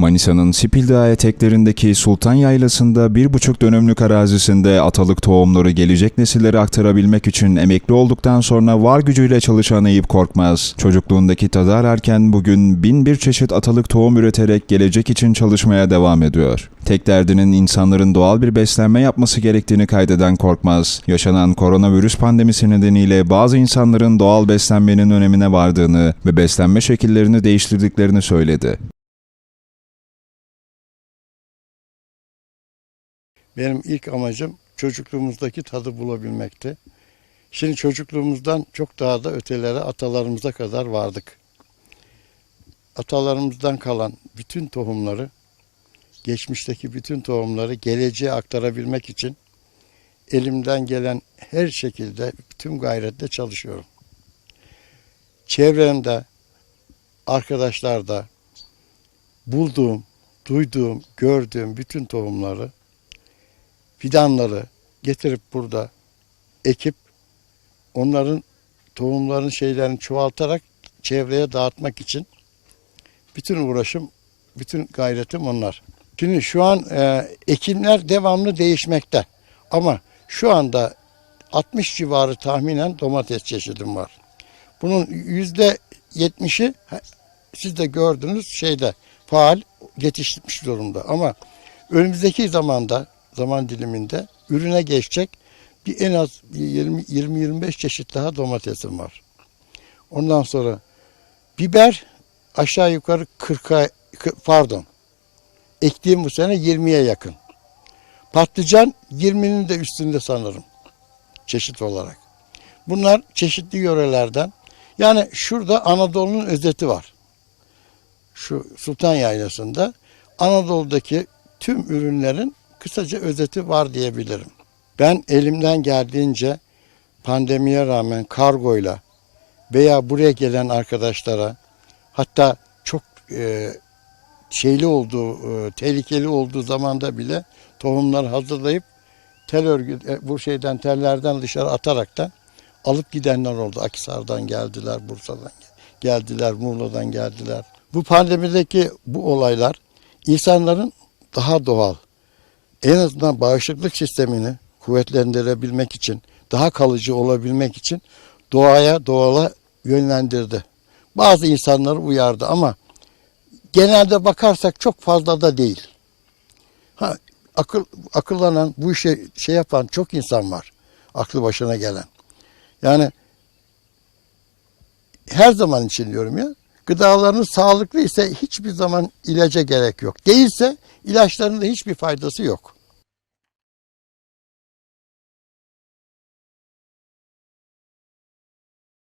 Manisa'nın Sipil eteklerindeki Sultan Yaylası'nda 1,5 dönümlük arazisinde atalık tohumları gelecek nesillere aktarabilmek için emekli olduktan sonra var gücüyle çalışan Eyüp Korkmaz, çocukluğundaki tadı ararken bugün bin bir çeşit atalık tohum üreterek gelecek için çalışmaya devam ediyor. Tek derdinin insanların doğal bir beslenme yapması gerektiğini kaydeden Korkmaz, yaşanan koronavirüs pandemisi nedeniyle bazı insanların doğal beslenmenin önemine vardığını ve beslenme şekillerini değiştirdiklerini söyledi. Benim ilk amacım çocukluğumuzdaki tadı bulabilmekti. Şimdi çocukluğumuzdan çok daha da ötelere atalarımıza kadar vardık. Atalarımızdan kalan bütün tohumları, geçmişteki bütün tohumları geleceğe aktarabilmek için elimden gelen her şekilde tüm gayretle çalışıyorum. Çevremde, arkadaşlarda bulduğum, duyduğum, gördüğüm bütün tohumları fidanları getirip burada ekip onların tohumların şeylerini çoğaltarak çevreye dağıtmak için bütün uğraşım, bütün gayretim onlar. Şimdi şu an e, ekinler devamlı değişmekte ama şu anda 60 civarı tahminen domates çeşidim var. Bunun yüzde 70'i siz de gördünüz şeyde faal yetişmiş durumda ama önümüzdeki zamanda zaman diliminde ürüne geçecek bir en az 20-25 çeşit daha domatesim var. Ondan sonra biber aşağı yukarı 40'a pardon ektiğim bu sene 20'ye yakın. Patlıcan 20'nin de üstünde sanırım çeşit olarak. Bunlar çeşitli yörelerden. Yani şurada Anadolu'nun özeti var. Şu Sultan Yaylası'nda Anadolu'daki tüm ürünlerin kısaca özeti var diyebilirim. Ben elimden geldiğince pandemiye rağmen kargoyla veya buraya gelen arkadaşlara hatta çok e, şeyli olduğu, e, tehlikeli olduğu zamanda bile tohumlar hazırlayıp tel örgü e, bu şeyden tellerden dışarı atarak da alıp gidenler oldu. Akisar'dan geldiler, Bursa'dan geldiler, Muğla'dan geldiler. Bu pandemideki bu olaylar insanların daha doğal, en azından bağışıklık sistemini kuvvetlendirebilmek için, daha kalıcı olabilmek için doğaya, doğala yönlendirdi. Bazı insanları uyardı ama genelde bakarsak çok fazla da değil. Ha, akıl akıllanan, bu işe şey yapan çok insan var. Aklı başına gelen. Yani her zaman için diyorum ya. Gıdalarınız sağlıklı ise hiçbir zaman ilaca gerek yok. Değilse ilaçların da hiçbir faydası yok.